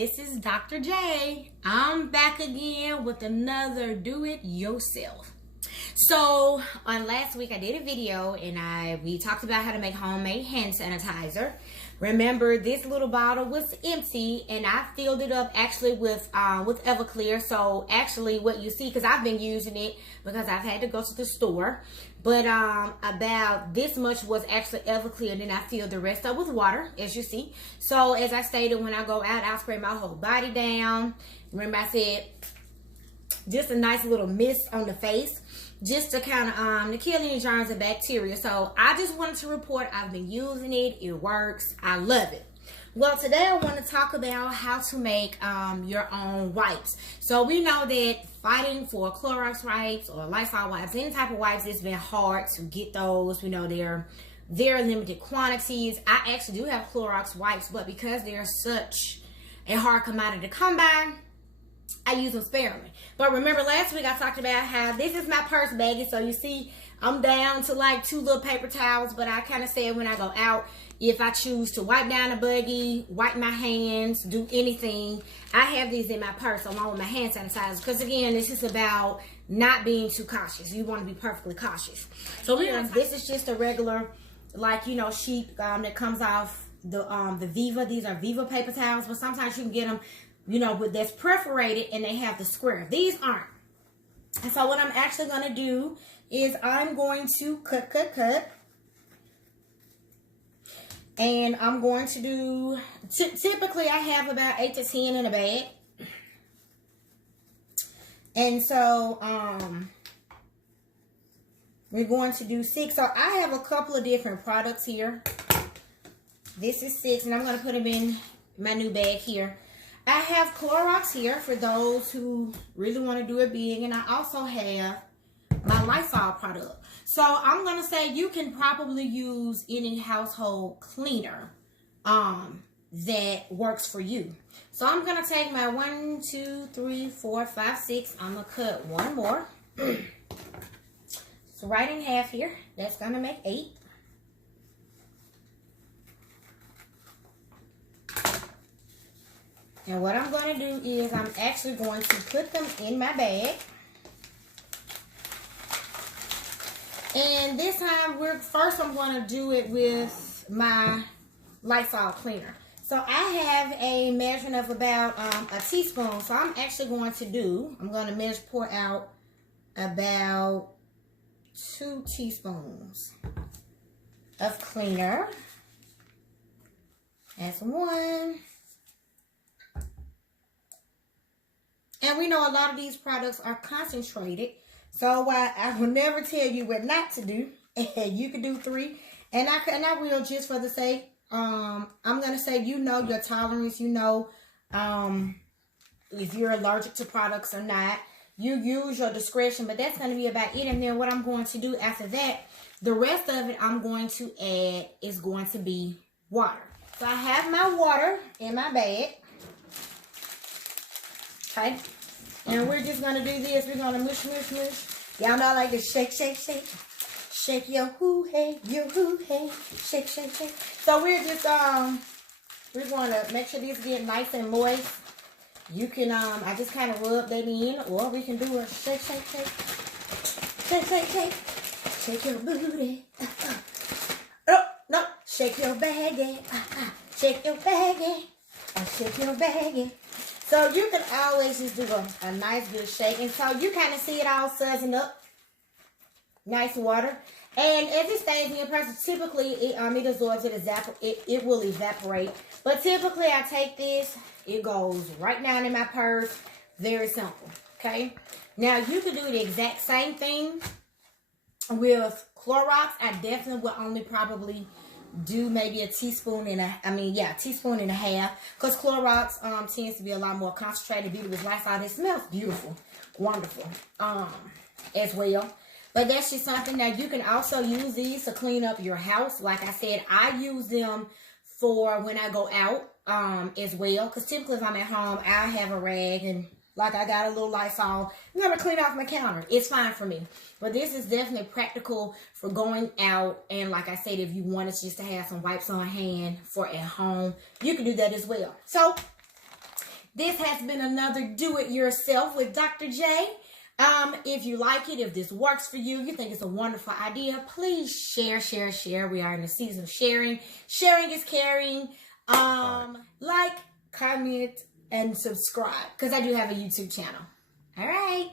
this is Dr. J. I'm back again with another do it yourself. So on last week I did a video and we talked about how to make homemade hand sanitizer. Remember, this little bottle was empty and I filled it up actually with Everclear. So actually what you see, because I've been using it because I've had to go to the store, but about this much was actually Everclear, and then I filled the rest up with water, as you see. So as I stated, when I go out, I'll spray my whole body down. Remember I said just a nice little mist on the face, just to kind of to kill any germs and bacteria. So I just wanted to report I've been using it. It works. I love it. Well, today I want to talk about how to make your own wipes. So we know that fighting for Clorox wipes or Lysol wipes, any type of wipes, it's been hard to get those. We know they're very limited quantities. I actually do have Clorox wipes, but because they're such a hard commodity to come by, I use them sparingly. But remember last week I talked about how this is my purse baggie. So you see I'm down to like 2 little paper towels, but I kind of said when I go out, if I choose to wipe down a buggy, wipe my hands, do anything, I have these in my purse along with my hand sanitizer. Because again, this is about not being too cautious. You want to be perfectly cautious. So this is just a regular, like, you know, sheet that comes off the Viva. These are Viva paper towels, but sometimes you can get them, you know, but that's perforated and they have the square. These aren't. And so what I'm actually going to do is I'm going to cut. And I'm going to do, typically I have about 8 to 10 in a bag. And so we're going to do 6. So I have a couple of different products here. This is 6 and I'm going to put them in my new bag here. I have Clorox here for those who really want to do it big, and I also have my Lysol product. So I'm going to say you can probably use any household cleaner that works for you. So I'm going to take my 1, 2, 3, 4, 5, 6. I'm going to cut one more. So right in half here. That's going to make 8. And what I'm going to do is I'm actually going to put them in my bag. And this time, I'm going to do it with my Lysol cleaner. So I have a measurement of about a teaspoon. So I'm actually going to pour out about 2 teaspoons of cleaner. That's 1. And we know a lot of these products are concentrated. So I will never tell you what not to do. You can do 3. And I will, just for the sake, I'm going to say, you know your tolerance. You know if you're allergic to products or not. You use your discretion. But that's going to be about it. And then what I'm going to do after that, the rest of it I'm going to add is going to be water. So I have my water in my bag. Okay, and we're just going to do this. We're going to mush. Y'all know I like to shake. Shake your hoo-hey, shake. So we're just, we're going to make sure these get nice and moist. You can, I just kind of rub that in, or we can do a shake. Shake your booty. Oh, no, shake your baggie. Shake your baggie. Shake your baggie. So you can always just do a nice good shake. And so you kind of see it all suzzing up. Nice water. And as it stays in your purse, typically it absorbs, it will evaporate. But typically I take this, it goes right down in my purse. Very simple. Okay. Now you can do the exact same thing with Clorox. I definitely would only probably do maybe a teaspoon and a teaspoon and a half, because Clorox tends to be a lot more concentrated. Beauty with Lysol, it smells beautiful, wonderful as well. But that's just something that you can also use these to clean up your house. Like I said, I use them for when I go out as well, because typically if I'm at home, I have a rag and like I got a little Lysol. I'm going to clean off my counter. It's fine for me. But this is definitely practical for going out. And like I said, if you wanted just to have some wipes on hand for at home, you can do that as well. So This has been another Do It Yourself with Dr. J. If you like it, if this works for you, you think it's a wonderful idea, please share. We are in the season of sharing. Sharing is caring. Like, comment, and subscribe, because I do have a YouTube channel. All right.